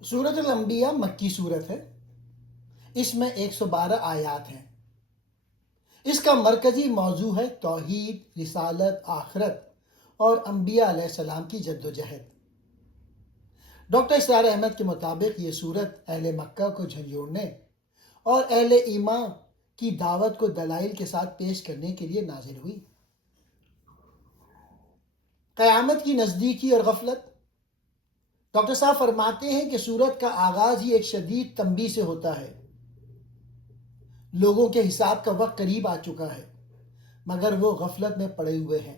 سورۃ الانبیاء مکی صورت ہے۔ اس میں 112 آیات ہیں۔ اس کا مرکزی موضوع ہے توحید، رسالت، آخرت اور انبیاء علیہ السلام کی جد و جہد۔ ڈاکٹر اسرار احمد کے مطابق یہ صورت اہل مکہ کو جھنجھوڑنے اور اہل ایمان کی دعوت کو دلائل کے ساتھ پیش کرنے کے لیے نازل ہوئی۔ قیامت کی نزدیکی اور غفلت۔ ڈاکٹر صاحب فرماتے ہیں کہ سورت کا آغاز ہی ایک شدید تنبیہ سے ہوتا ہے۔ لوگوں کے حساب کا وقت قریب آ چکا ہے، مگر وہ غفلت میں پڑے ہوئے ہیں۔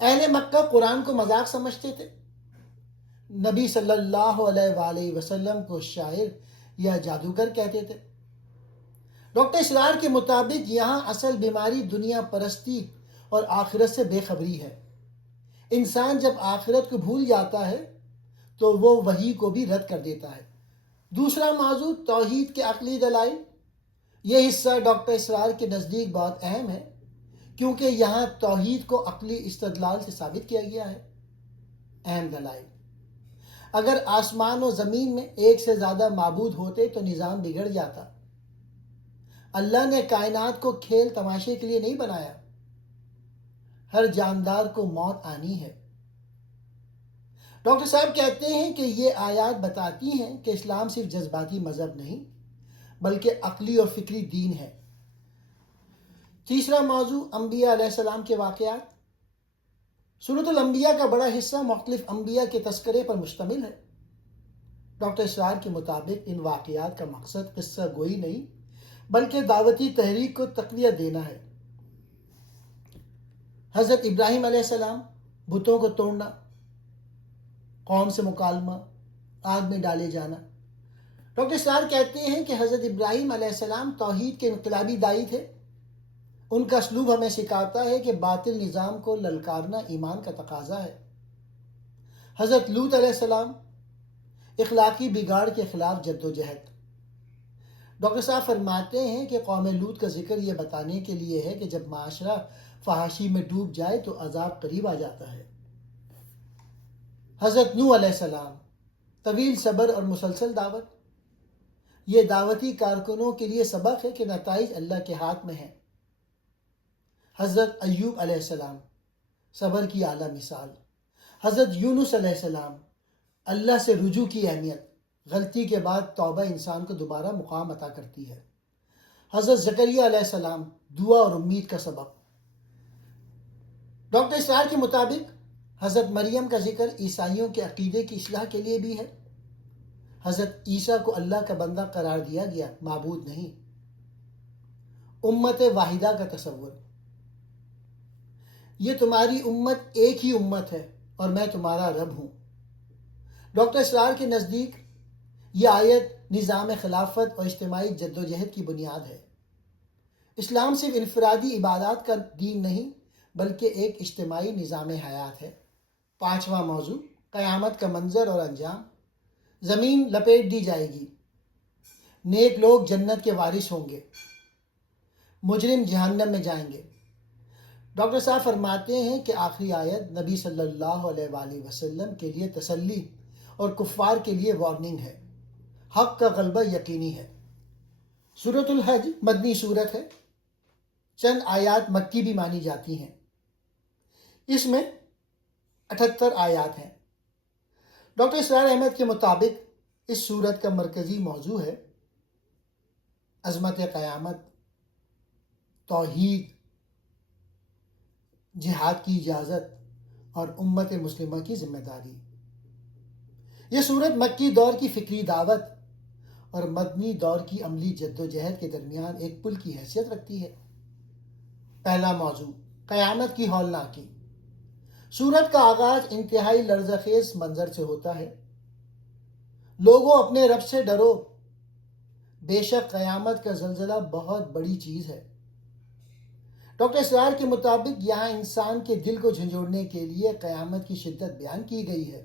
اہل مکہ قرآن کو مذاق سمجھتے تھے، نبی صلی اللہ علیہ وآلہ وسلم کو شاعر یا جادوگر کہتے تھے۔ ڈاکٹر اسرار کے مطابق یہاں اصل بیماری دنیا پرستی اور آخرت سے بے خبری ہے۔ انسان جب آخرت کو بھول جاتا ہے تو وہ وحی کو بھی رد کر دیتا ہے۔ دوسرا موضوع توحید کے عقلی دلائل۔ یہ حصہ ڈاکٹر اسرار کے نزدیک بہت اہم ہے، کیونکہ یہاں توحید کو عقلی استدلال سے ثابت کیا گیا ہے۔ اہم دلائل: اگر آسمان و زمین میں ایک سے زیادہ معبود ہوتے تو نظام بگڑ جاتا۔ اللہ نے کائنات کو کھیل تماشے کے لیے نہیں بنایا۔ ہر جاندار کو موت آنی ہے۔ ڈاکٹر صاحب کہتے ہیں کہ یہ آیات بتاتی ہیں کہ اسلام صرف جذباتی مذہب نہیں، بلکہ عقلی اور فکری دین ہے۔ تیسرا موضوع انبیاء علیہ السلام کے واقعات۔ سورۃ الانبیاء کا بڑا حصہ مختلف انبیاء کے تذکرے پر مشتمل ہے۔ ڈاکٹر اسرار کے مطابق ان واقعات کا مقصد قصہ گوئی نہیں، بلکہ دعوتی تحریک کو تقویت دینا ہے۔ حضرت ابراہیم علیہ السلام، بتوں کو توڑنا، قوم سے مکالمہ، آگ میں ڈالے جانا۔ ڈاکٹر اسرار کہتے ہیں کہ حضرت ابراہیم علیہ السلام توحید کے انقلابی داعی تھے۔ ان کا اسلوب ہمیں سکھاتا ہے کہ باطل نظام کو للکارنا ایمان کا تقاضا ہے۔ حضرت لوط علیہ السلام، اخلاقی بگاڑ کے خلاف جد و جہد۔ ڈاکٹر صاحب فرماتے ہیں کہ قوم لوط کا ذکر یہ بتانے کے لیے ہے کہ جب معاشرہ فحاشی میں ڈوب جائے تو عذاب قریب آ جاتا ہے۔ حضرت نوح علیہ السلام، طویل صبر اور مسلسل دعوت۔ یہ دعوتی کارکنوں کے لیے سبق ہے کہ نتائج اللہ کے ہاتھ میں ہیں۔ حضرت ایوب علیہ السلام، صبر کی اعلیٰ مثال۔ حضرت یونس علیہ السلام، اللہ سے رجوع کی اہمیت۔ غلطی کے بعد توبہ انسان کو دوبارہ مقام عطا کرتی ہے۔ حضرت زکریا علیہ السلام، دعا اور امید کا سبق۔ ڈاکٹر اسرار کے مطابق حضرت مریم کا ذکر عیسائیوں کے عقیدے کی اصلاح کے لیے بھی ہے۔ حضرت عیسیٰ کو اللہ کا بندہ قرار دیا گیا، معبود نہیں۔ امت واحدہ کا تصور۔ یہ تمہاری امت ایک ہی امت ہے اور میں تمہارا رب ہوں۔ ڈاکٹر اسرار کے نزدیک یہ آیت نظام خلافت اور اجتماعی جد و جہد کی بنیاد ہے۔ اسلام صرف انفرادی عبادات کا دین نہیں، بلکہ ایک اجتماعی نظام حیات ہے۔ پانچواں موضوع قیامت کا منظر اور انجام۔ زمین لپیٹ دی جائے گی، نیک لوگ جنت کے وارث ہوں گے، مجرم جہنم میں جائیں گے۔ ڈاکٹر صاحب فرماتے ہیں کہ آخری آیت نبی صلی اللہ علیہ وآلہ وسلم کے لیے تسلی اور کفار کے لیے وارننگ ہے۔ حق کا غلبہ یقینی ہے۔ سورۃ الحج مدنی سورت ہے۔ چند آیات مکی بھی مانی جاتی ہیں۔ اس میں 78 آیات ہیں۔ ڈاکٹر اسرار احمد کے مطابق اس سورت کا مرکزی موضوع ہے عظمت قیامت، توحید، جہاد کی اجازت اور امت مسلمہ کی ذمہ داری۔ یہ سورت مکی دور کی فکری دعوت اور مدنی دور کی عملی جد و جہد کے درمیان ایک پل کی حیثیت رکھتی ہے۔ پہلا موضوع قیامت کی ہولناکی۔ سورت کا آغاز انتہائی لرزہ خیز منظر سے ہوتا ہے۔ لوگوں اپنے رب سے ڈرو، بے شک قیامت کا زلزلہ بہت بڑی چیز ہے۔ ڈاکٹر اسرار کے مطابق یہاں انسان کے دل کو جھنجھوڑنے کے لیے قیامت کی شدت بیان کی گئی ہے۔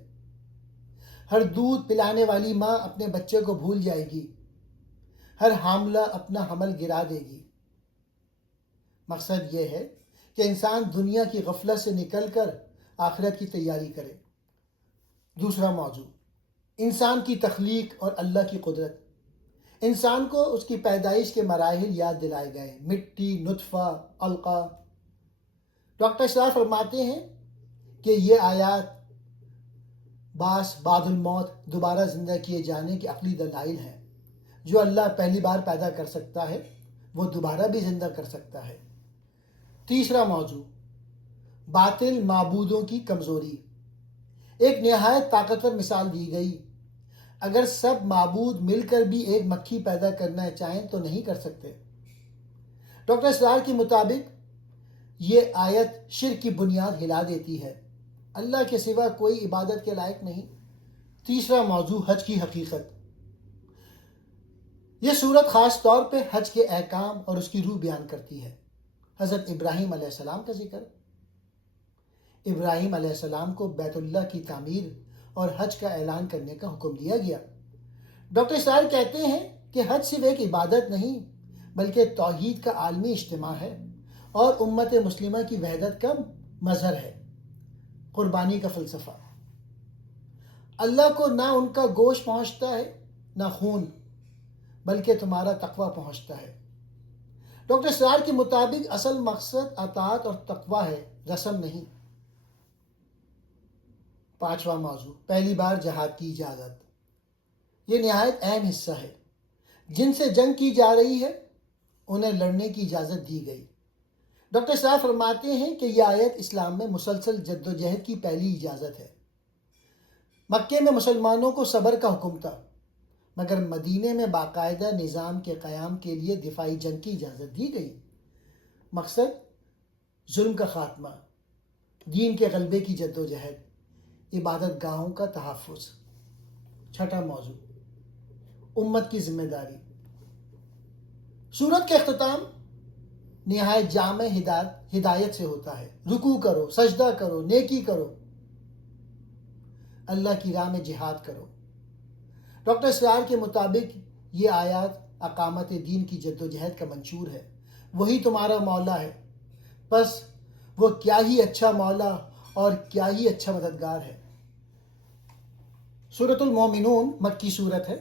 ہر دودھ پلانے والی ماں اپنے بچے کو بھول جائے گی، ہر حاملہ اپنا حمل گرا دے گی۔ مقصد یہ ہے کہ انسان دنیا کی غفلت سے نکل کر آخرت کی تیاری کرے۔ دوسرا موضوع انسان کی تخلیق اور اللہ کی قدرت. انسان کو اس کی پیدائش کے مراحل یاد دلائے گئے. مٹی، نطفہ، علقہ. ڈاکٹر اسرار فرماتے ہیں کہ یہ آیات بعث بعد الموت، دوبارہ زندہ کیے جانے کے عقلی دلائل ہیں. جو اللہ پہلی بار پیدا کر سکتا ہے وہ دوبارہ بھی زندہ کر سکتا ہے. تیسرا موضوع، باطل معبودوں کی کمزوری. ایک نہایت طاقتور مثال دی گئی. اگر سب معبود مل کر بھی ایک مکھی پیدا کرنا چاہیں تو نہیں کر سکتے. ڈاکٹر اسرار کے مطابق یہ آیت شرک کی بنیاد ہلا دیتی ہے. اللہ کے سوا کوئی عبادت کے لائق نہیں. تیسرا موضوع، حج کی حقیقت. یہ صورت خاص طور پہ حج کے احکام اور اس کی روح بیان کرتی ہے. حضرت ابراہیم علیہ السلام کا ذکر. ابراہیم علیہ السلام کو بیت اللہ کی تعمیر اور حج کا اعلان کرنے کا حکم دیا گیا. ڈاکٹر اسرار کہتے ہیں کہ حج صرف ایک عبادت نہیں بلکہ توحید کا عالمی اجتماع ہے اور امت مسلمہ کی وحدت کا مظہر ہے. قربانی کا فلسفہ. اللہ کو نہ ان کا گوشت پہنچتا ہے نہ خون، بلکہ تمہارا تقوی پہنچتا ہے. ڈاکٹر اسرار کے مطابق اصل مقصد اطاعت اور تقوی ہے، رسم نہیں. پانچواں موضوع، پہلی بار جہاد کی اجازت. یہ نہایت اہم حصہ ہے. جن سے جنگ کی جا رہی ہے انہیں لڑنے کی اجازت دی گئی. ڈاکٹر اسرار فرماتے ہیں کہ یہ آیت اسلام میں مسلسل جد و جہد کی پہلی اجازت ہے. مکے میں مسلمانوں کو صبر کا حکم تھا، مگر مدینے میں باقاعدہ نظام کے قیام کے لیے دفاعی جنگ کی اجازت دی گئی. مقصد ظلم کا خاتمہ، دین کے غلبے کی جد و جہد، عبادت گاہوں کا تحفظ. چھٹا موضوع، امت کی ذمہ داری. سورت کا اختتام نہایت جامع ہدایت سے ہوتا ہے. رکوع کرو، سجدہ کرو، نیکی کرو، اللہ کی راہ میں جہاد کرو. ڈاکٹر اسرار کے مطابق یہ آیات اقامت دین کی جد و جہد کا منشور ہے. وہی تمہارا مولا ہے، پس وہ کیا ہی اچھا مولا اور کیا ہی اچھا مددگار ہے. سورۃ المومنون مکی صورت ہے.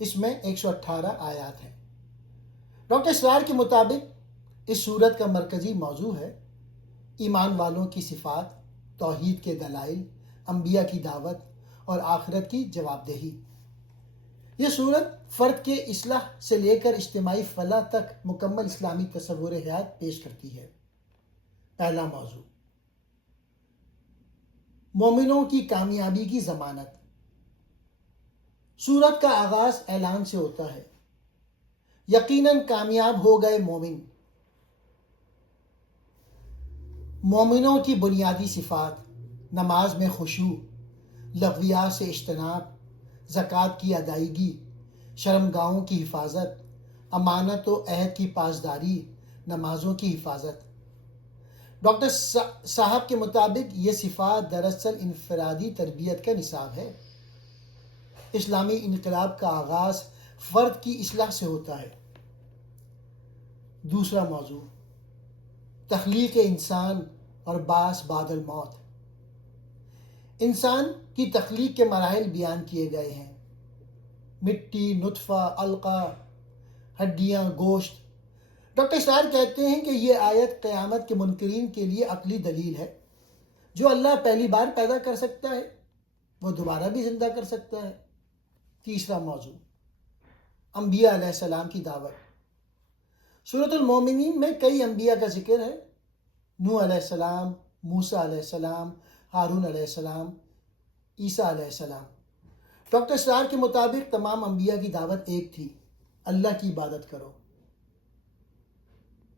اس میں 118 آیات ہیں. ڈاکٹر اسرار کے مطابق اس صورت کا مرکزی موضوع ہے ایمان والوں کی صفات، توحید کے دلائل، انبیاء کی دعوت اور آخرت کی جواب دہی. یہ صورت فرد کے اصلاح سے لے کر اجتماعی فلاح تک مکمل اسلامی تصور حیات پیش کرتی ہے. پہلا موضوع، مومنوں کی کامیابی کی ضمانت. صورت کا آغاز اعلان سے ہوتا ہے، یقیناً کامیاب ہو گئے مومن. مومنوں کی بنیادی صفات، نماز میں خشوع، لغویات سے اجتناب، زکوٰۃ کی ادائیگی، شرمگاہوں کی حفاظت، امانت و عہد کی پاسداری، نمازوں کی حفاظت. ڈاکٹر صاحب کے مطابق یہ صفات دراصل انفرادی تربیت کا نصاب ہے. اسلامی انقلاب کا آغاز فرد کی اصلاح سے ہوتا ہے. دوسرا موضوع، تخلیق انسان اور بعث بعد الموت. انسان کی تخلیق کے مراحل بیان کیے گئے ہیں. مٹی، نطفہ، علقہ، ہڈیاں، گوشت. ڈاکٹر اسرار کہتے ہیں کہ یہ آیت قیامت کے منکرین کے لیے عقلی دلیل ہے. جو اللہ پہلی بار پیدا کر سکتا ہے وہ دوبارہ بھی زندہ کر سکتا ہے. تیسرا موضوع، انبیاء علیہ السلام کی دعوت. سورۃ المومنین میں کئی انبیاء کا ذکر ہے. نوح علیہ السلام، موسیٰ علیہ السلام، ہارون علیہ السلام، عیسیٰ علیہ السلام. ڈاکٹر اسرار کے مطابق تمام انبیاء کی دعوت ایک تھی، اللہ کی عبادت کرو،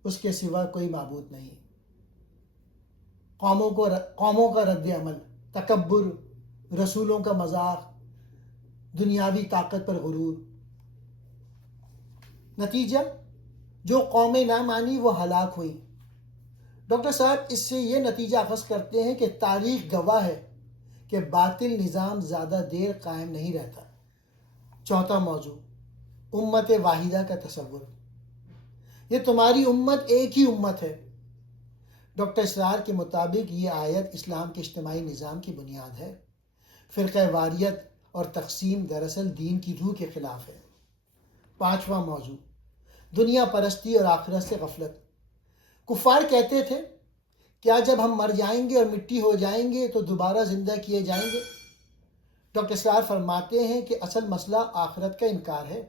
اس کے سوا کوئی معبود نہیں. قوموں کا رد عمل، تکبر، رسولوں کا مذاق، دنیاوی طاقت پر غرور. نتیجہ، جو قومیں نہ مانی وہ ہلاک ہوئی. ڈاکٹر صاحب اس سے یہ نتیجہ اخذ کرتے ہیں کہ تاریخ گواہ ہے کہ باطل نظام زیادہ دیر قائم نہیں رہتا. چوتھا موضوع، امت واحدہ کا تصور. یہ تمہاری امت ایک ہی امت ہے. ڈاکٹر اسرار کے مطابق یہ آیت اسلام کے اجتماعی نظام کی بنیاد ہے. فرقہ واریت اور تقسیم دراصل دین کی روح کے خلاف ہے۔ پانچواں موضوع، دنیا پرستی اور آخرت سے غفلت۔ کفار کہتے تھے کیا جب ہم مر جائیں گے اور مٹی ہو جائیں گے تو دوبارہ زندہ کیے جائیں گے؟ ڈاکٹر اسرار فرماتے ہیں کہ اصل مسئلہ آخرت کا انکار ہے۔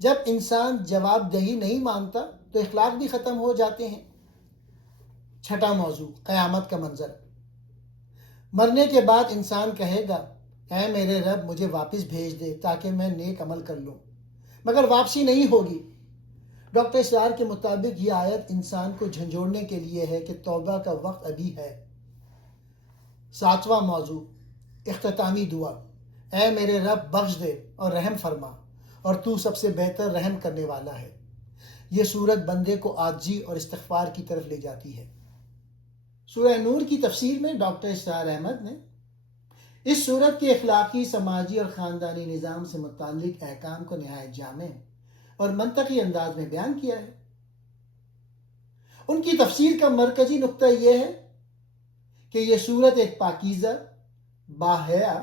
جب انسان جواب دہی نہیں مانتا تو اخلاق بھی ختم ہو جاتے ہیں۔ چھٹا موضوع، قیامت کا منظر۔ مرنے کے بعد انسان کہے گا اے میرے رب مجھے واپس بھیج دے تاکہ میں نیک عمل کر لوں، مگر واپسی نہیں ہوگی۔ ڈاکٹر اسرار کے مطابق یہ آیت انسان کو جھنجھوڑنے کے لیے ہے کہ توبہ کا وقت ابھی ہے۔ ساتواں موضوع، اختتامی دعا۔ اے میرے رب بخش دے اور رحم فرما، اور تو سب سے بہتر رحم کرنے والا ہے۔ یہ سورت بندے کو عاجزی اور استغفار کی طرف لے جاتی ہے۔ سورہ نور کی تفسیر میں ڈاکٹر اسرار احمد نے اس سورت کے اخلاقی، سماجی اور خاندانی نظام سے متعلق احکام کو نہایت جامع اور منطقی انداز میں بیان کیا ہے۔ ان کی تفسیر کا مرکزی نقطہ یہ ہے کہ یہ سورت ایک پاکیزہ، باحیا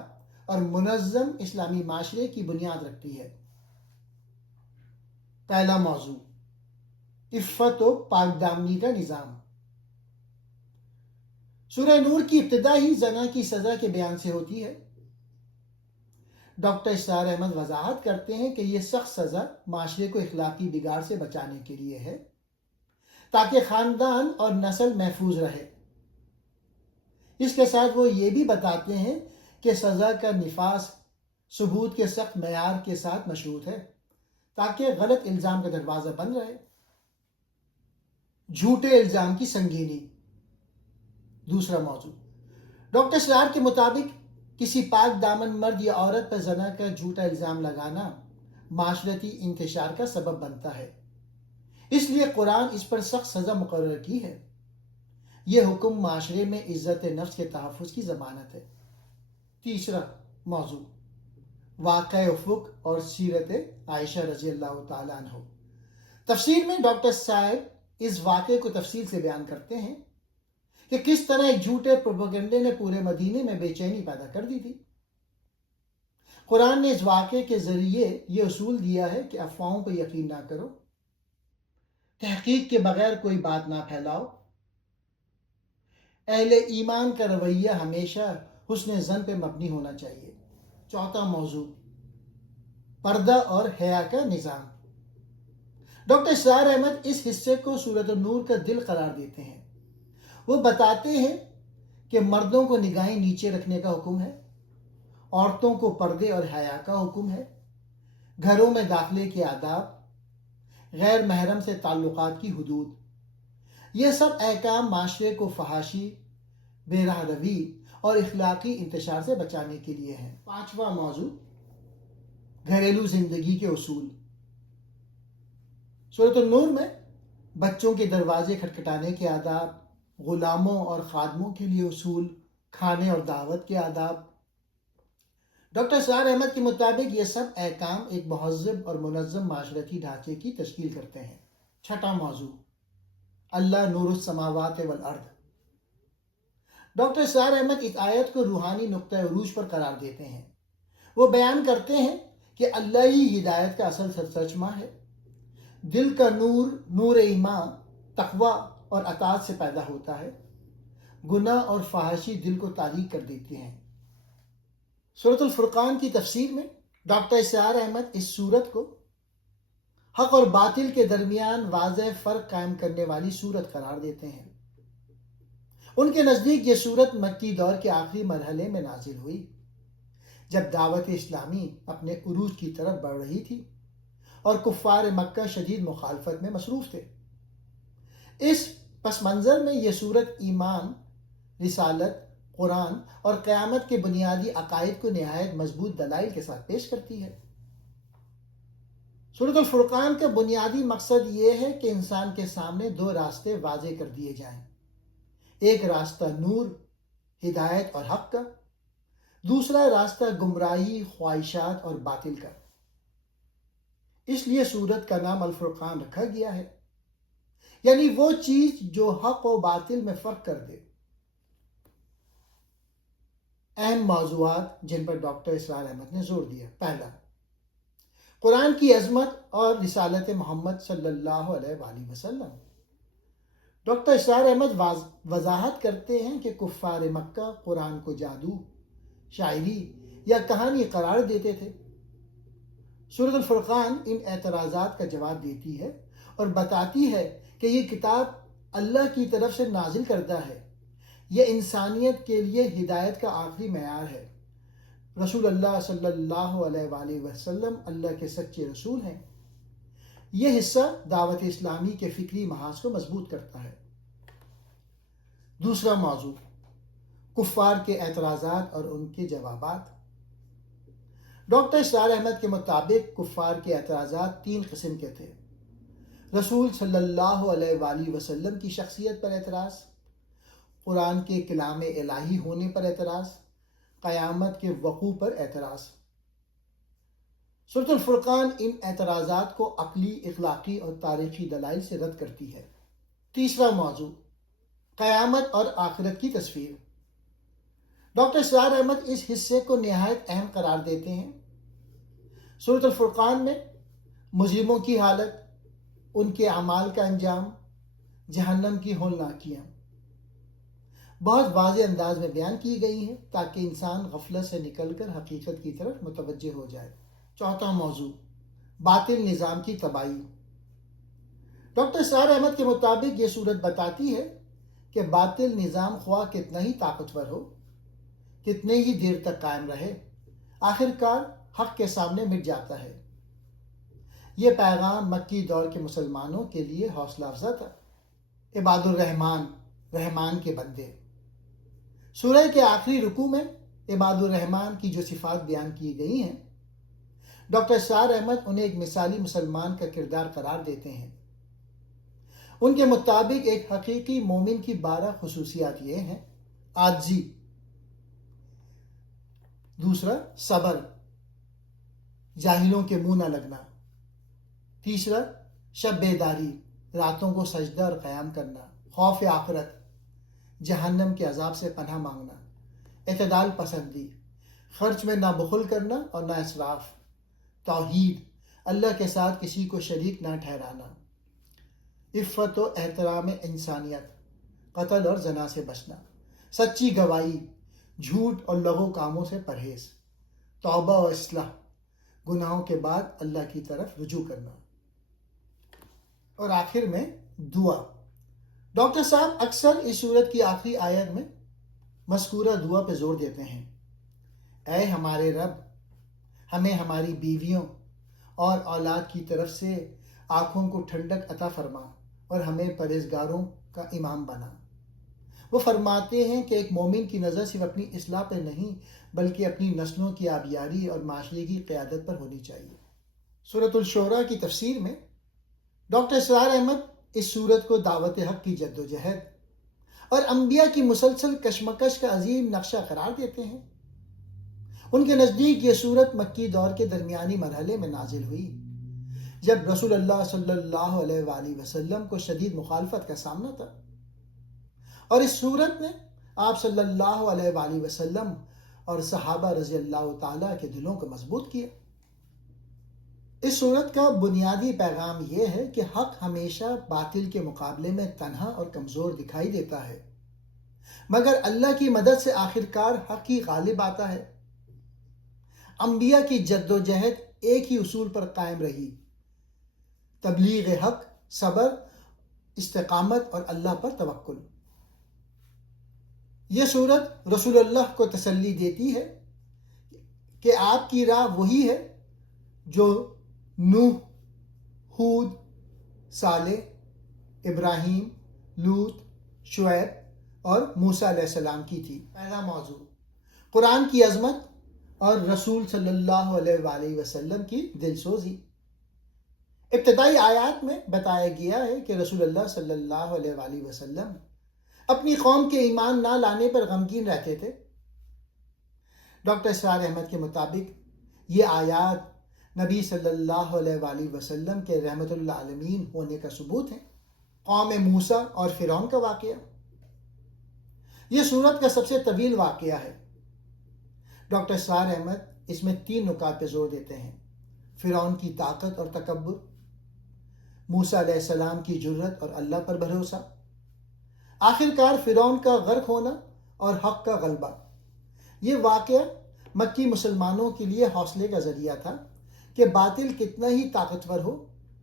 اور منظم اسلامی معاشرے کی بنیاد رکھتی ہے۔ پہلا موضوع، عفت و پاک دامنی کا نظام۔ سورہ نور کی ابتدا ہی زنا کی سزا کے بیان سے ہوتی ہے۔ ڈاکٹر اسرار احمد وضاحت کرتے ہیں کہ یہ سخت سزا معاشرے کو اخلاقی بگاڑ سے بچانے کے لیے ہے تاکہ خاندان اور نسل محفوظ رہے۔ اس کے ساتھ وہ یہ بھی بتاتے ہیں کہ سزا کا نفاذ ثبوت کے سخت معیار کے ساتھ مشروط ہے تاکہ غلط الزام کا دروازہ بند رہے۔ جھوٹے الزام کی سنگینی۔ دوسرا موضوع، ڈاکٹر اسرار کے مطابق کسی پاک دامن مرد یا عورت پر زنا کا جھوٹا الزام لگانا معاشرتی انتشار کا سبب بنتا ہے، اس لیے قرآن اس پر سخت سزا مقرر کی ہے۔ یہ حکم معاشرے میں عزت نفس کے تحفظ کی ضمانت ہے۔ تیسرا موضوع، واقعہ افق اور سیرت عائشہ رضی اللہ تعالیٰ عنہ۔ تفسیر میں ڈاکٹر صاحب اس واقعے کو تفصیل سے بیان کرتے ہیں کہ کس طرح ایک جھوٹے پروپیگنڈے نے پورے مدینے میں بے چینی پیدا کر دی تھی۔ قرآن نے اس واقعے کے ذریعے یہ اصول دیا ہے کہ افواہوں پر یقین نہ کرو، تحقیق کے بغیر کوئی بات نہ پھیلاؤ، اہل ایمان کا رویہ ہمیشہ حسن ظن پہ مبنی ہونا چاہیے۔ چوتھا موضوع، پردہ اور حیا کا نظام۔ ڈاکٹر اسرار احمد اس حصے کو سورۃ النور کا دل قرار دیتے ہیں۔ وہ بتاتے ہیں کہ مردوں کو نگاہیں نیچے رکھنے کا حکم ہے، عورتوں کو پردے اور حیا کا حکم ہے، گھروں میں داخلے کے آداب، غیر محرم سے تعلقات کی حدود۔ یہ سب احکام معاشرے کو فحاشی، بے راہ روی اور اخلاقی انتشار سے بچانے کے لیے ہیں۔ پانچواں موضوع، گھریلو زندگی کے اصول۔ سورۃ النور میں بچوں کے دروازے کھٹکھٹانے کے آداب، غلاموں اور خادموں کے لیے اصول، کھانے اور دعوت کے آداب۔ ڈاکٹر اسرار احمد کے مطابق یہ سب احکام ایک مہذب اور منظم معاشرتی ڈھانچے کی تشکیل کرتے ہیں۔ چھٹا موضوع، اللہ نور السماوات والارض۔ ڈاکٹر اسرار احمد اس آیت کو روحانی نقطہ عروج پر قرار دیتے ہیں۔ وہ بیان کرتے ہیں کہ اللہ ہی ہدایت کا اصل سرچشمہ ہے۔ دل کا نور، نور ایمان، تقوی اور اطاعت سے پیدا ہوتا ہے۔ گناہ اور فحاشی دل کو تاریک کر دیتے ہیں۔ سورۃ الفرقان کی تفسیر میں ڈاکٹر اسرار احمد اس سورت کو حق اور باطل کے درمیان واضح فرق قائم کرنے والی سورت قرار دیتے ہیں۔ ان کے نزدیک یہ سورت مکی دور کے آخری مرحلے میں نازل ہوئی جب دعوت اسلامی اپنے عروج کی طرف بڑھ رہی تھی اور کفار مکہ شدید مخالفت میں مصروف تھے۔ اس پس منظر میں یہ سورت ایمان، رسالت، قرآن اور قیامت کے بنیادی عقائد کو نہایت مضبوط دلائل کے ساتھ پیش کرتی ہے۔ سورۃ الفرقان کا بنیادی مقصد یہ ہے کہ انسان کے سامنے دو راستے واضح کر دیے جائیں، ایک راستہ نور، ہدایت اور حق کا، دوسرا راستہ گمراہی، خواہشات اور باطل کا۔ اس لیے سورت کا نام الفرقان رکھا گیا ہے، یعنی وہ چیز جو حق و باطل میں فرق کر دے۔ اہم موضوعات جن پر ڈاکٹر اسرار احمد نے زور دیا. پہلا، قرآن کی عظمت اور رسالت محمد صلی اللہ علیہ وآلہ وسلم. ڈاکٹر اسرار احمد وضاحت کرتے ہیں کہ کفار مکہ قرآن کو جادو، شاعری یا کہانی قرار دیتے تھے. سورۃ الفرقان ان اعتراضات کا جواب دیتی ہے اور بتاتی ہے کہ یہ کتاب اللہ کی طرف سے نازل کردہ ہے. یہ انسانیت کے لیے ہدایت کا آخری معیار ہے. رسول اللہ صلی اللہ علیہ وآلہ وسلم اللہ کے سچے رسول ہیں. یہ حصہ دعوت اسلامی کے فکری محاذ کو مضبوط کرتا ہے. دوسرا موضوع، کفار کے اعتراضات اور ان کے جوابات. ڈاکٹر اسرار احمد کے مطابق کفار کے اعتراضات 3 قسم کے تھے. رسول صلی اللہ علیہ وآلہ وسلم کی شخصیت پر اعتراض، قرآن کے کلام الہی ہونے پر اعتراض، قیامت کے وقوع پر اعتراض. سورۃ الفرقان ان اعتراضات کو عقلی، اخلاقی اور تاریخی دلائل سے رد کرتی ہے. تیسرا موضوع، قیامت اور آخرت کی تصویر. ڈاکٹر اسرار احمد اس حصے کو نہایت اہم قرار دیتے ہیں. سورۃ الفرقان میں مجرموں کی حالت، ان کے اعمال کا انجام، جہنم کی ہولناکیاں بہت واضح انداز میں بیان کی گئی ہیں تاکہ انسان غفلت سے نکل کر حقیقت کی طرف متوجہ ہو جائے. چوتھا موضوع، باطل نظام کی تباہی. ڈاکٹر اسرار احمد کے مطابق یہ صورت بتاتی ہے کہ باطل نظام خواہ کتنا ہی طاقتور ہو، کتنے ہی دیر تک قائم رہے، آخر کار حق کے سامنے مٹ جاتا ہے. یہ پیغام مکی دور کے مسلمانوں کے لیے حوصلہ افزا تھا. عباد الرحمن، رحمان کے بندے. سورہ کے آخری رکوع میں عباد الرحمن کی جو صفات بیان کی گئی ہیں، ڈاکٹر اسرار احمد انہیں ایک مثالی مسلمان کا کردار قرار دیتے ہیں. ان کے مطابق ایک حقیقی مومن کی 12 خصوصیات یہ ہیں: عاجزی، دوسرا صبر، جاہلوں کے منہ نہ لگنا، تیسرا شب بیداری، راتوں کو سجدہ اور قیام کرنا، خوف آخرت، جہنم کے عذاب سے پناہ مانگنا، اعتدال پسندی، خرچ میں نہ بخل کرنا اور نہ اسراف، توحید، اللہ کے ساتھ کسی کو شریک نہ ٹھہرانا، عفت و احترام انسانیت، قتل اور زنا سے بچنا، سچی گواہی، جھوٹ اور لغو کاموں سے پرہیز، توبہ و اصلاح، گناہوں کے بعد اللہ کی طرف رجوع کرنا، اور آخر میں دعا. ڈاکٹر صاحب اکثر اس سورت کی آخری آیت میں مذکورہ دعا پہ زور دیتے ہیں: اے ہمارے رب، ہمیں ہماری بیویوں اور اولاد کی طرف سے آنکھوں کو ٹھنڈک عطا فرما اور ہمیں پرہیزگاروں کا امام بنا. وہ فرماتے ہیں کہ ایک مومن کی نظر صرف اپنی اصلاح پر نہیں بلکہ اپنی نسلوں کی آبیاری اور معاشرے کی قیادت پر ہونی چاہیے. سورۃ الشورى کی تفسیر میں ڈاکٹر اسرار احمد اس سورت کو دعوت حق کی جد و جہد اور انبیاء کی مسلسل کشمکش کا عظیم نقشہ قرار دیتے ہیں. ان کے نزدیک یہ سورت مکی دور کے درمیانی مرحلے میں نازل ہوئی جب رسول اللہ صلی اللہ علیہ وآلہ وسلم کو شدید مخالفت کا سامنا تھا، اور اس سورت نے آپ صلی اللہ علیہ وآلہ وسلم اور صحابہ رضی اللہ تعالیٰ کے دلوں کو مضبوط کیا. اس سورت کا بنیادی پیغام یہ ہے کہ حق ہمیشہ باطل کے مقابلے میں تنہا اور کمزور دکھائی دیتا ہے، مگر اللہ کی مدد سے آخرکار حق ہی غالب آتا ہے. انبیاء کی جد و جہد ایک ہی اصول پر قائم رہی: تبلیغ حق، صبر، استقامت اور اللہ پر توکل. یہ سورت رسول اللہ کو تسلی دیتی ہے کہ آپ کی راہ وہی ہے جو نوح، ہود، صالح، ابراہیم، لوط، شعیب اور موسیٰ علیہ السلام کی تھی. پہلا موضوع، قرآن کی عظمت اور رسول صلی اللہ علیہ وآلہ وسلم کی دل سوزی. ابتدائی آیات میں بتایا گیا ہے کہ رسول اللہ صلی اللہ علیہ وآلہ وسلم اپنی قوم کے ایمان نہ لانے پر غمگین رہتے تھے. ڈاکٹر اسرار احمد کے مطابق یہ آیات نبی صلی اللہ علیہ وآلہ وسلم کے رحمت للعالمین ہونے کا ثبوت ہے. قوم موسیٰ اور فرعون کا واقعہ. یہ سورت کا سب سے طویل واقعہ ہے. ڈاکٹر اسرار احمد اس میں 3 نکات پہ زور دیتے ہیں: فرعون کی طاقت اور تکبر، موسیٰ علیہ السلام کی جرت اور اللہ پر بھروسہ، آخرکار فرعون کا غرق ہونا اور حق کا غلبہ۔ یہ واقعہ مکی مسلمانوں کے لیے حوصلے کا ذریعہ تھا کہ باطل کتنا ہی طاقتور ہو،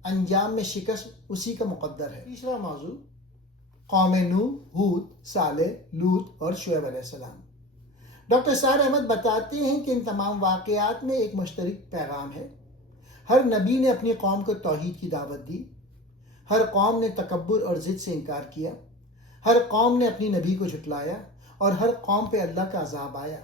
انجام میں شکست اسی کا مقدر ہے۔ تیسرا موضوع قوم نوح، ہود، صالح، لوط اور شعیب علیہ السلام۔ ڈاکٹر اسرار احمد بتاتے ہیں کہ ان تمام واقعات میں ایک مشترک پیغام ہے۔ ہر نبی نے اپنی قوم کو توحید کی دعوت دی، ہر قوم نے تکبر اور ضد سے انکار کیا، ہر قوم نے اپنی نبی کو جھٹلایا اور ہر قوم پہ اللہ کا عذاب آیا۔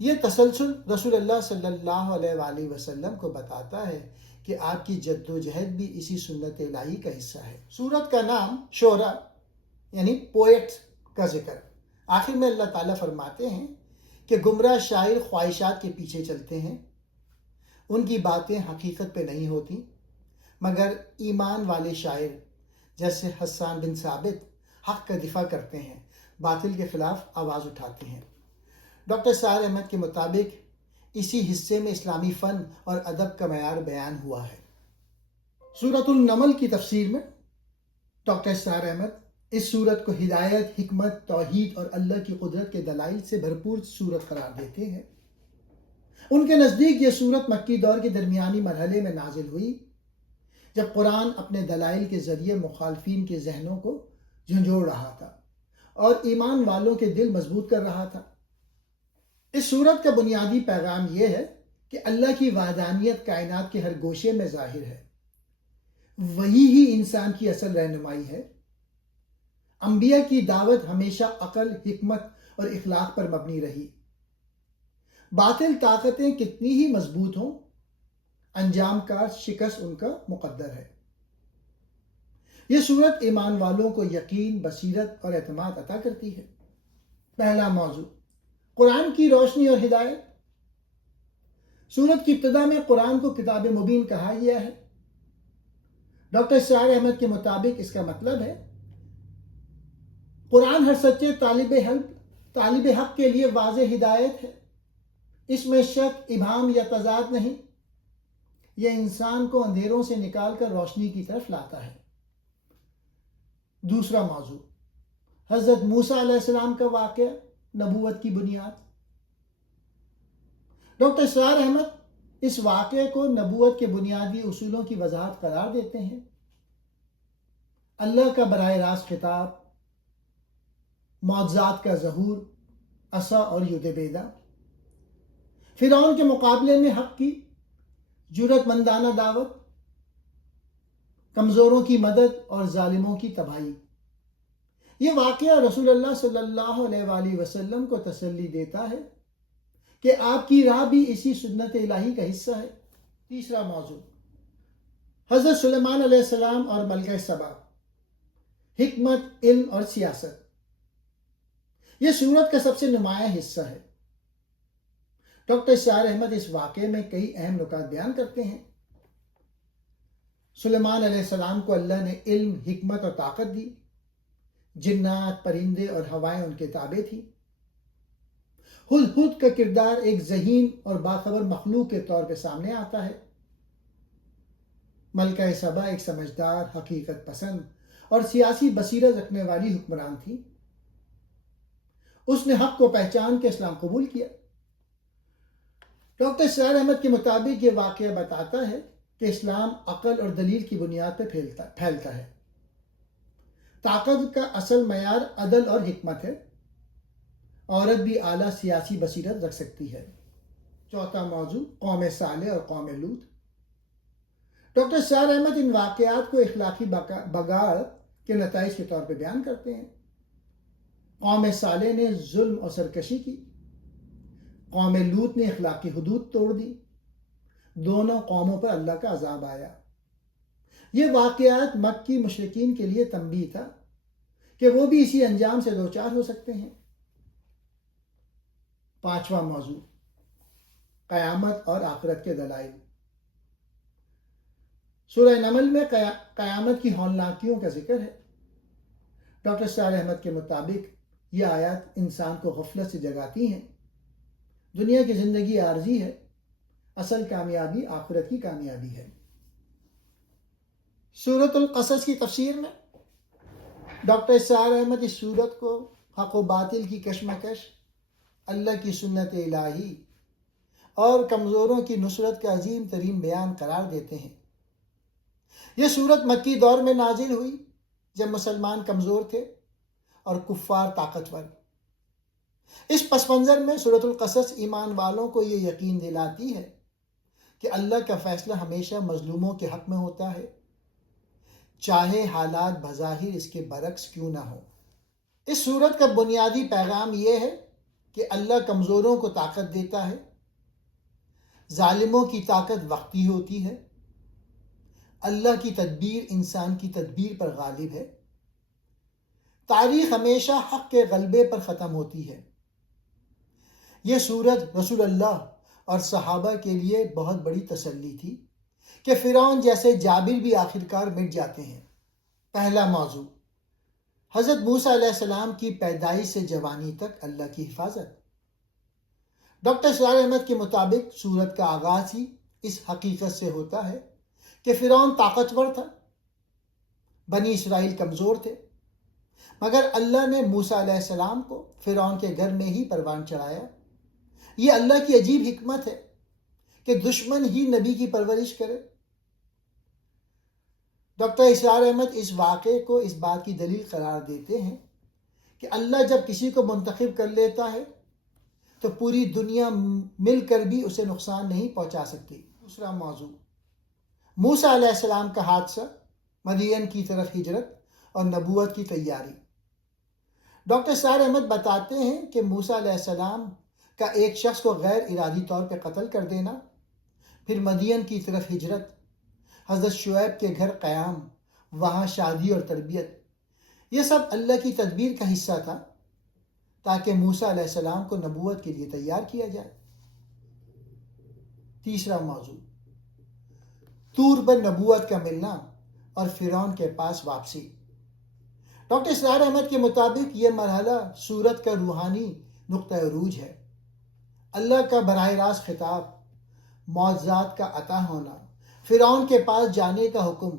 یہ تسلسل رسول اللہ صلی اللہ علیہ وآلہ وسلم کو بتاتا ہے کہ آپ کی جد و جہد بھی اسی سنت الہی کا حصہ ہے۔ سورت کا نام شعراء یعنی پوئٹ کا ذکر۔ آخر میں اللہ تعالیٰ فرماتے ہیں کہ گمراہ شاعر خواہشات کے پیچھے چلتے ہیں، ان کی باتیں حقیقت پہ نہیں ہوتی، مگر ایمان والے شاعر جیسے حسان بن ثابت حق کا دفاع کرتے ہیں، باطل کے خلاف آواز اٹھاتے ہیں۔ ڈاکٹر اسرار احمد کے مطابق اسی حصے میں اسلامی فن اور ادب کا معیار بیان ہوا ہے۔ سورۃ النمل کی تفسیر میں ڈاکٹر اسرار احمد اس سورت کو ہدایت، حکمت، توحید اور اللہ کی قدرت کے دلائل سے بھرپور سورت قرار دیتے ہیں۔ ان کے نزدیک یہ سورت مکی دور کے درمیانی مرحلے میں نازل ہوئی، جب قرآن اپنے دلائل کے ذریعے مخالفین کے ذہنوں کو جھنجھوڑ رہا تھا اور ایمان والوں کے دل مضبوط کر رہا تھا۔ اس سورت کا بنیادی پیغام یہ ہے کہ اللہ کی وحدانیت کائنات کے ہر گوشے میں ظاہر ہے، وہی ہی انسان کی اصل رہنمائی ہے۔ انبیاء کی دعوت ہمیشہ عقل، حکمت اور اخلاق پر مبنی رہی۔ باطل طاقتیں کتنی ہی مضبوط ہوں، انجام کا شکست ان کا مقدر ہے۔ یہ سورت ایمان والوں کو یقین، بصیرت اور اعتماد عطا کرتی ہے۔ پہلا موضوع قرآن کی روشنی اور ہدایت۔ سورت کی ابتدا میں قرآن کو کتاب مبین کہا گیا ہے۔ ڈاکٹر اسرار احمد کے مطابق اس کا مطلب ہے قرآن ہر سچے طالب حق کے لیے واضح ہدایت ہے، اس میں شک، ابہام یا تضاد نہیں، یہ انسان کو اندھیروں سے نکال کر روشنی کی طرف لاتا ہے۔ دوسرا موضوع حضرت موسیٰ علیہ السلام کا واقعہ، نبوت کی بنیاد۔ ڈاکٹر اسرار احمد اس واقعے کو نبوت کے بنیادی اصولوں کی وضاحت قرار دیتے ہیں۔ اللہ کا براہ راست خطاب، معجزات کا ظہور، عصا اور ید بیضا، فرعون کے مقابلے میں حق کی جرات مندانہ دعوت، کمزوروں کی مدد اور ظالموں کی تباہی۔ یہ واقعہ رسول اللہ صلی اللہ علیہ وآلہ وسلم کو تسلی دیتا ہے کہ آپ کی راہ بھی اسی سنت الہی کا حصہ ہے۔ تیسرا موضوع حضرت سلیمان علیہ السلام اور ملکہ سبا، حکمت، علم اور سیاست۔ یہ سورت کا سب سے نمایاں حصہ ہے۔ ڈاکٹر اسرار احمد اس واقعے میں کئی اہم نکات بیان کرتے ہیں۔ سلیمان علیہ السلام کو اللہ نے علم، حکمت اور طاقت دی، جنات، پرندے اور ہوائیں ان کے تابع تھی۔ ہدہد کا کردار ایک ذہین اور باخبر مخلوق کے طور پہ سامنے آتا ہے۔ ملکہ سبا ایک سمجھدار، حقیقت پسند اور سیاسی بصیرت رکھنے والی حکمران تھی۔ اس نے حق کو پہچان کے اسلام قبول کیا۔ ڈاکٹر اسرار احمد کے مطابق یہ واقعہ بتاتا ہے کہ اسلام عقل اور دلیل کی بنیاد پہ پھیلتا ہے۔ طاقت کا اصل معیار عدل اور حکمت ہے۔ عورت بھی اعلیٰ سیاسی بصیرت رکھ سکتی ہے۔ چوتھا موضوع قوم صالح اور قوم لوط۔ ڈاکٹر اسرار احمد ان واقعات کو اخلاقی بگاڑ کے نتائج کے طور پہ بیان کرتے ہیں۔ قوم صالح نے ظلم اور سرکشی کی، قوم لوط نے اخلاقی حدود توڑ دی، دونوں قوموں پر اللہ کا عذاب آیا۔ یہ واقعات مکی مشرکین کے لیے تنبیہ تھا کہ وہ بھی اسی انجام سے دوچار ہو سکتے ہیں۔ پانچواں موضوع قیامت اور آخرت کے دلائل۔ سورہ نمل میں قیامت کی ہولناکیوں کا ذکر ہے۔ ڈاکٹر اسرار احمد کے مطابق یہ آیات انسان کو غفلت سے جگاتی ہیں دنیا کی زندگی عارضی ہے، اصل کامیابی آخرت کی کامیابی ہے۔ سورۃ القصص کی تفسیر میں ڈاکٹر اسرار احمد اس سورت کو حق و باطل کی کشمکش، اللہ کی سنت الہی اور کمزوروں کی نصرت کا عظیم ترین بیان قرار دیتے ہیں۔ یہ سورت مکی دور میں نازل ہوئی جب مسلمان کمزور تھے اور کفار طاقتور۔ اس پس منظر میں سورۃ القصص ایمان والوں کو یہ یقین دلاتی ہے کہ اللہ کا فیصلہ ہمیشہ مظلوموں کے حق میں ہوتا ہے، چاہے حالات بظاہر اس کے برعکس کیوں نہ ہو۔ اس سورت کا بنیادی پیغام یہ ہے کہ اللہ کمزوروں کو طاقت دیتا ہے، ظالموں کی طاقت وقتی ہوتی ہے، اللہ کی تدبیر انسان کی تدبیر پر غالب ہے، تاریخ ہمیشہ حق کے غلبے پر ختم ہوتی ہے۔ یہ سورت رسول اللہ اور صحابہ کے لیے بہت بڑی تسلی تھی کہ فرعون جیسے جابر بھی آخرکار مٹ جاتے ہیں۔ پہلا موضوع، حضرت موسیٰ علیہ السلام کی پیدائش سے جوانی تک اللہ کی حفاظت۔ ڈاکٹر اسرار احمد کے مطابق سورت کا آغاز ہی اس حقیقت سے ہوتا ہے کہ فرعون طاقتور تھا، بنی اسرائیل کمزور تھے، مگر اللہ نے موسیٰ علیہ السلام کو فرعون کے گھر میں ہی پروان چڑھایا۔ یہ اللہ کی عجیب حکمت ہے کہ دشمن ہی نبی کی پرورش کرے۔ ڈاکٹر اسرار احمد اس واقعے کو اس بات کی دلیل قرار دیتے ہیں کہ اللہ جب کسی کو منتخب کر لیتا ہے تو پوری دنیا مل کر بھی اسے نقصان نہیں پہنچا سکتی۔ دوسرا موضوع، موسیٰ علیہ السلام کا حادثہ، مدین کی طرف ہجرت اور نبوت کی تیاری۔ ڈاکٹر اسرار احمد بتاتے ہیں کہ موسیٰ علیہ السلام کا ایک شخص کو غیر ارادی طور پہ قتل کر دینا، پھر مدین کی طرف ہجرت، حضرت شعیب کے گھر قیام، وہاں شادی اور تربیت، یہ سب اللہ کی تدبیر کا حصہ تھا تاکہ موسیٰ علیہ السلام کو نبوت کے لیے تیار کیا جائے۔ تیسرا موضوع، طور پر نبوت کا ملنا اور فرعون کے پاس واپسی۔ ڈاکٹر اسرار احمد کے مطابق یہ مرحلہ سورت کا روحانی نقطہ عروج ہے۔ اللہ کا براہ راست خطاب، معجزات کا عطا ہونا، فرعون کے پاس جانے کا حکم۔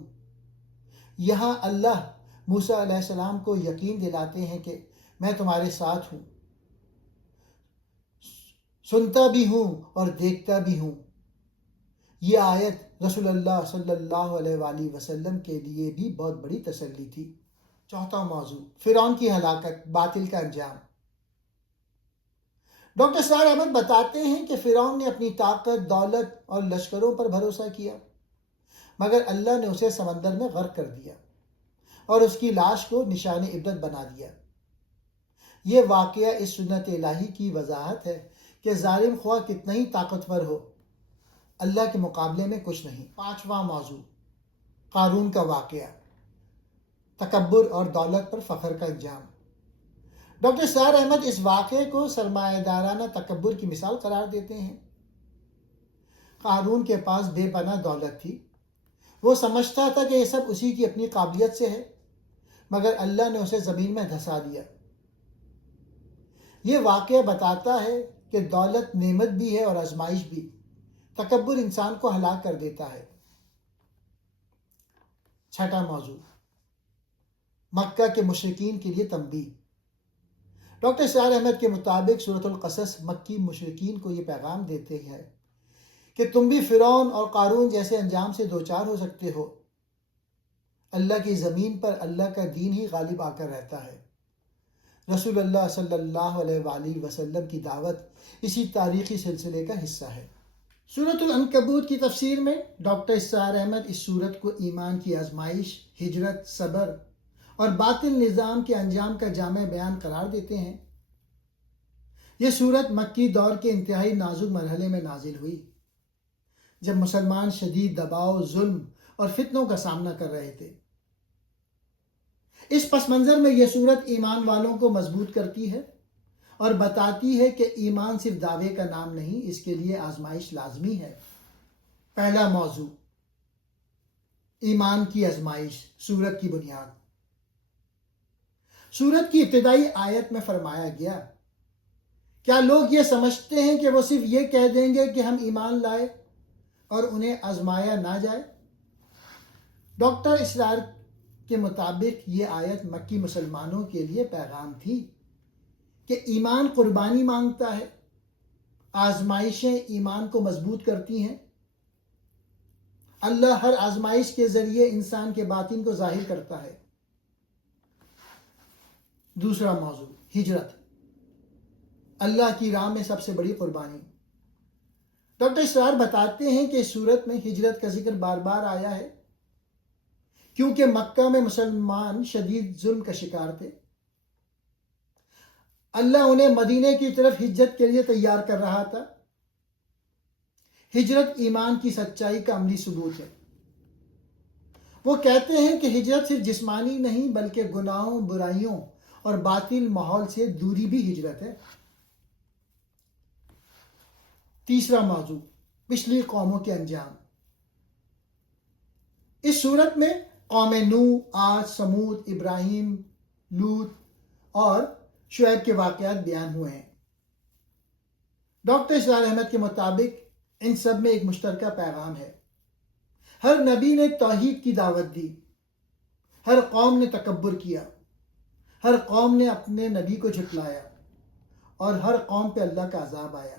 یہاں اللہ موسیٰ علیہ السلام کو یقین دلاتے ہیں کہ میں تمہارے ساتھ ہوں، سنتا بھی ہوں اور دیکھتا بھی ہوں۔ یہ آیت رسول اللہ صلی اللہ علیہ وآلہ وسلم کے لیے بھی بہت بڑی تسلی تھی۔ چوتھا موضوع، فرعون کی ہلاکت، باطل کا انجام۔ ڈاکٹر اسرار احمد بتاتے ہیں کہ فرعون نے اپنی طاقت، دولت اور لشکروں پر بھروسہ کیا، مگر اللہ نے اسے سمندر میں غرق کر دیا اور اس کی لاش کو نشان عبرت بنا دیا۔ یہ واقعہ اس سنت الہی کی وضاحت ہے کہ ظالم خواہ کتنا ہی طاقتور ہو، اللہ کے مقابلے میں کچھ نہیں۔ پانچواں موضوع، قارون کا واقعہ، تکبر اور دولت پر فخر کا انجام۔ ڈاکٹر اسرار احمد اس واقعے کو سرمایہ دارانہ تکبر کی مثال قرار دیتے ہیں۔ قارون کے پاس بے پناہ دولت تھی، وہ سمجھتا تھا کہ یہ سب اسی کی اپنی قابلیت سے ہے، مگر اللہ نے اسے زمین میں دھسا دیا۔ یہ واقعہ بتاتا ہے کہ دولت نعمت بھی ہے اور آزمائش بھی، تکبر انسان کو ہلاک کر دیتا ہے۔ چھٹا موضوع، مکہ کے مشرکین کے لیے تنبیہ۔ ڈاکٹر اسرار احمد کے مطابق سورۃ القصص مکی مشرکین کو یہ پیغام دیتے ہیں کہ تم بھی فرعون اور قارون جیسے انجام سے دوچار ہو سکتے ہو۔ اللہ کی زمین پر اللہ کا دین ہی غالب آ کر رہتا ہے۔ رسول اللہ صلی اللہ علیہ وآلہ وسلم کی دعوت اسی تاریخی سلسلے کا حصہ ہے۔ سورۃ العنکبوت کی تفسیر میں ڈاکٹر اسرار احمد اس سورت کو ایمان کی آزمائش، ہجرت، صبر اور باطل نظام کے انجام کا جامع بیان قرار دیتے ہیں۔ یہ سورت مکی دور کے انتہائی نازک مرحلے میں نازل ہوئی، جب مسلمان شدید دباؤ، ظلم اور فتنوں کا سامنا کر رہے تھے۔ اس پس منظر میں یہ سورت ایمان والوں کو مضبوط کرتی ہے اور بتاتی ہے کہ ایمان صرف دعوے کا نام نہیں، اس کے لیے آزمائش لازمی ہے۔ پہلا موضوع، ایمان کی آزمائش، سورت کی بنیاد۔ سورت کی ابتدائی آیت میں فرمایا گیا کیا لوگ یہ سمجھتے ہیں کہ وہ صرف یہ کہہ دیں گے کہ ہم ایمان لائے اور انہیں آزمایا نہ جائے؟ ڈاکٹر اسرار کے مطابق یہ آیت مکی مسلمانوں کے لیے پیغام تھی کہ ایمان قربانی مانگتا ہے، آزمائشیں ایمان کو مضبوط کرتی ہیں، اللہ ہر آزمائش کے ذریعے انسان کے باطن کو ظاہر کرتا ہے۔ دوسرا موضوع، ہجرت، اللہ کی راہ میں سب سے بڑی قربانی۔ ڈاکٹر اسرار بتاتے ہیں کہ اس صورت میں ہجرت کا ذکر بار بار آیا ہے کیونکہ مکہ میں مسلمان شدید ظلم کا شکار تھے۔ اللہ انہیں مدینے کی طرف ہجرت کے لیے تیار کر رہا تھا۔ ہجرت ایمان کی سچائی کا عملی ثبوت ہے۔ وہ کہتے ہیں کہ ہجرت صرف جسمانی نہیں بلکہ گناہوں، برائیوں اور باطل ماحول سے دوری بھی ہجرت ہے۔ تیسرا موضوع، پچھلی قوموں کے انجام۔ اس صورت میں قوم نوح، عاد، سمود، ابراہیم، لوط اور شعیب کے واقعات بیان ہوئے ہیں۔ ڈاکٹر اسرار احمد کے مطابق ان سب میں ایک مشترکہ پیغام ہے۔ ہر نبی نے توحید کی دعوت دی، ہر قوم نے تکبر کیا، ہر قوم نے اپنے نبی کو جھٹلایا اور ہر قوم پہ اللہ کا عذاب آیا۔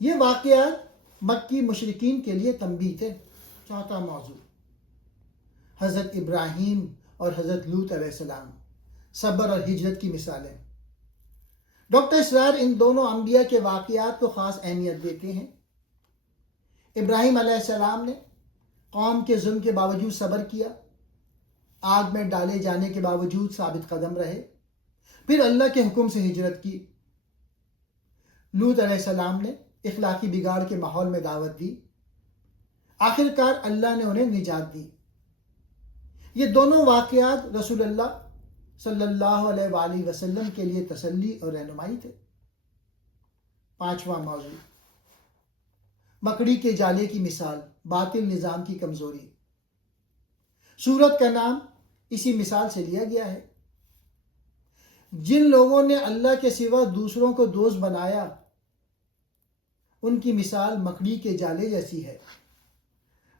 یہ واقعات مکی مشرکین کے لیے تنبیہ تھے۔ چوتھا موضوع، حضرت ابراہیم اور حضرت لوط علیہ السلام، صبر اور ہجرت کی مثالیں۔ ڈاکٹر اسرار ان دونوں انبیاء کے واقعات کو خاص اہمیت دیتے ہیں۔ ابراہیم علیہ السلام نے قوم کے ظلم کے باوجود صبر کیا، آگ میں ڈالے جانے کے باوجود ثابت قدم رہے، پھر اللہ کے حکم سے ہجرت کی۔ لوط علیہ السلام نے اخلاقی بگاڑ کے ماحول میں دعوت دی، آخر کار اللہ نے انہیں نجات دی۔ یہ دونوں واقعات رسول اللہ صلی اللہ علیہ وآلہ وسلم کے لیے تسلی اور رہنمائی تھے۔ پانچواں موضوع، مکڑی کے جالے کی مثال، باطل نظام کی کمزوری۔ سورت کا نام اسی مثال سے لیا گیا ہے۔ جن لوگوں نے اللہ کے سوا دوسروں کو دوست بنایا ان کی مثال مکڑی کے جالے جیسی ہے۔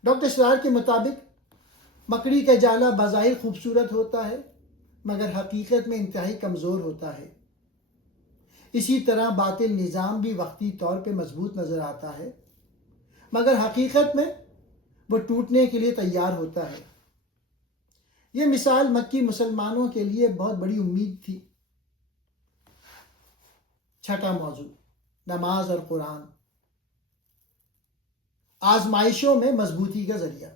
ڈاکٹر اسرار کے مطابق مکڑی کا جالا بظاہر خوبصورت ہوتا ہے مگر حقیقت میں انتہائی کمزور ہوتا ہے۔ اسی طرح باطل نظام بھی وقتی طور پہ مضبوط نظر آتا ہے مگر حقیقت میں وہ ٹوٹنے کے لیے تیار ہوتا ہے۔ یہ مثال مکی مسلمانوں کے لیے بہت بڑی امید تھی۔ چھٹا موضوع، نماز اور قرآن، آزمائشوں میں مضبوطی کا ذریعہ۔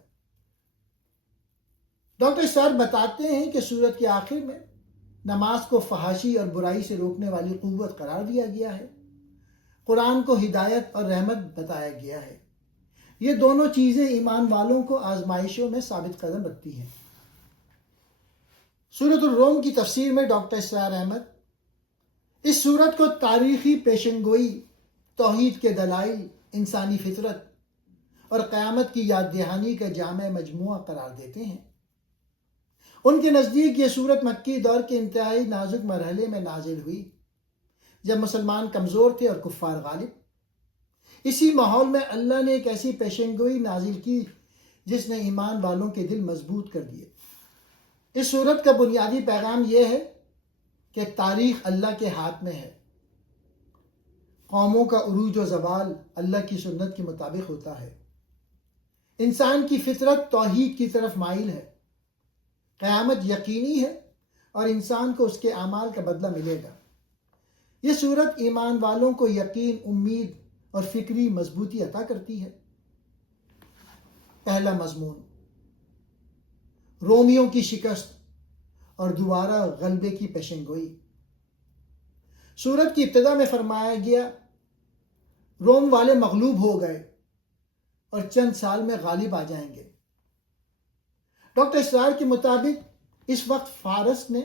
ڈاکٹر اسرار بتاتے ہیں کہ سورت کے آخر میں نماز کو فحاشی اور برائی سے روکنے والی قوت قرار دیا گیا ہے، قرآن کو ہدایت اور رحمت بتایا گیا ہے۔ یہ دونوں چیزیں ایمان والوں کو آزمائشوں میں ثابت قدم رکھتی ہیں۔ سورۃ الروم کی تفسیر میں ڈاکٹر اسرار احمد اس سورت کو تاریخی پیشنگوئی، توحید کے دلائل، انسانی فطرت اور قیامت کی یاد دہانی کا جامع مجموعہ قرار دیتے ہیں۔ ان کے نزدیک یہ سورت مکی دور کے انتہائی نازک مرحلے میں نازل ہوئی جب مسلمان کمزور تھے اور کفار غالب۔ اسی ماحول میں اللہ نے ایک ایسی پیشنگوئی نازل کی جس نے ایمان والوں کے دل مضبوط کر دیے۔ اس سورت کا بنیادی پیغام یہ ہے کہ تاریخ اللہ کے ہاتھ میں ہے۔ قوموں کا عروج و زوال اللہ کی سنت کے مطابق ہوتا ہے۔ انسان کی فطرت توحید کی طرف مائل ہے۔ قیامت یقینی ہے اور انسان کو اس کے اعمال کا بدلہ ملے گا۔ یہ سورت ایمان والوں کو یقین، امید اور فکری مضبوطی عطا کرتی ہے۔ پہلا مضمون، رومیوں کی شکست اور دوبارہ غلبے کی پیشنگوئی۔ سورت کی ابتدا میں فرمایا گیا روم والے مغلوب ہو گئے اور چند سال میں غالب آ جائیں گے۔ ڈاکٹر اسرار کے مطابق اس وقت فارس نے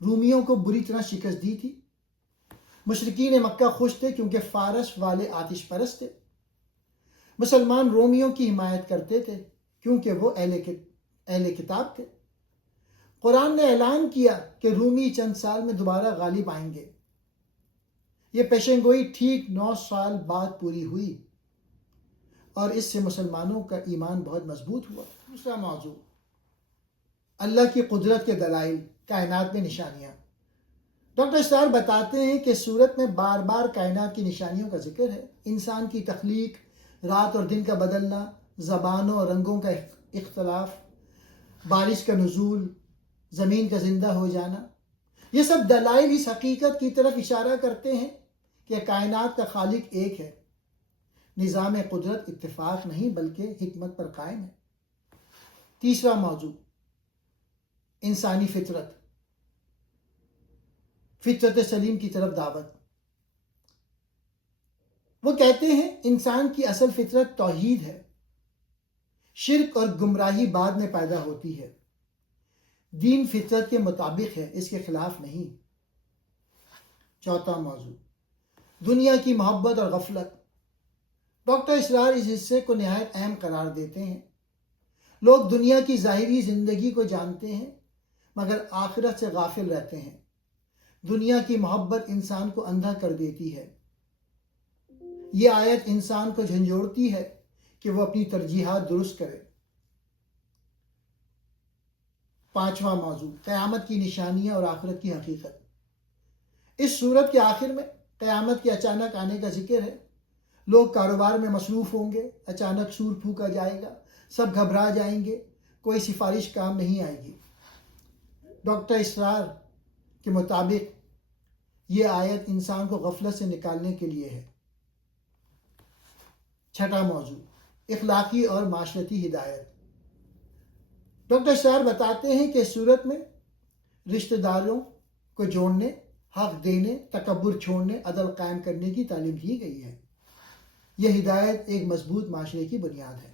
رومیوں کو بری طرح شکست دی تھی۔ مشرکین مکہ خوش تھے کیونکہ فارس والے آتش پرست تھے۔ مسلمان رومیوں کی حمایت کرتے تھے کیونکہ وہ اہل کتاب تھے۔ قرآن نے اعلان کیا کہ رومی چند سال میں دوبارہ غالب آئیں گے۔ یہ پیشن گوئی ٹھیک 9 سال بعد پوری ہوئی اور اس سے مسلمانوں کا ایمان بہت مضبوط ہوا۔ دوسرا موضوع، اللہ کی قدرت کے دلائل، کائنات میں نشانیاں۔ ڈاکٹر اسرار بتاتے ہیں کہ سورت میں بار بار کائنات کی نشانیوں کا ذکر ہے۔ انسان کی تخلیق، رات اور دن کا بدلنا، زبانوں اور رنگوں کا اختلاف، بارش کا نزول، زمین کا زندہ ہو جانا، یہ سب دلائل اس حقیقت کی طرف اشارہ کرتے ہیں کہ کائنات کا خالق ایک ہے۔ نظام قدرت اتفاق نہیں بلکہ حکمت پر قائم ہے۔ تیسرا موضوع، انسانی فطرت، فطرت سلیم کی طرف دعوت۔ وہ کہتے ہیں انسان کی اصل فطرت توحید ہے، شرک اور گمراہی بعد میں پیدا ہوتی ہے۔ دین فطرت کے مطابق ہے، اس کے خلاف نہیں۔ چوتھا موضوع، دنیا کی محبت اور غفلت۔ ڈاکٹر اسرار اس حصے کو نہایت اہم قرار دیتے ہیں۔ لوگ دنیا کی ظاہری زندگی کو جانتے ہیں مگر آخرت سے غافل رہتے ہیں۔ دنیا کی محبت انسان کو اندھا کر دیتی ہے۔ یہ آیت انسان کو جھنجھوڑتی ہے کہ وہ اپنی ترجیحات درست کرے۔ پانچواں موضوع، قیامت کی نشانیاں اور آخرت کی حقیقت۔ اس سورت کے آخر میں قیامت کے اچانک آنے کا ذکر ہے۔ لوگ کاروبار میں مصروف ہوں گے، اچانک سور پھونکا جائے گا، سب گھبرا جائیں گے، کوئی سفارش کام نہیں آئے گی۔ ڈاکٹر اسرار کے مطابق یہ آیت انسان کو غفلت سے نکالنے کے لیے ہے۔ چھٹا موضوع، اخلاقی اور معاشرتی ہدایت۔ ڈاکٹر اسرار بتاتے ہیں کہ سورت میں رشتہ داروں کو جوڑنے، حق دینے، تکبر چھوڑنے، عدل قائم کرنے کی تعلیم دی گئی ہے۔ یہ ہدایت ایک مضبوط معاشرے کی بنیاد ہے۔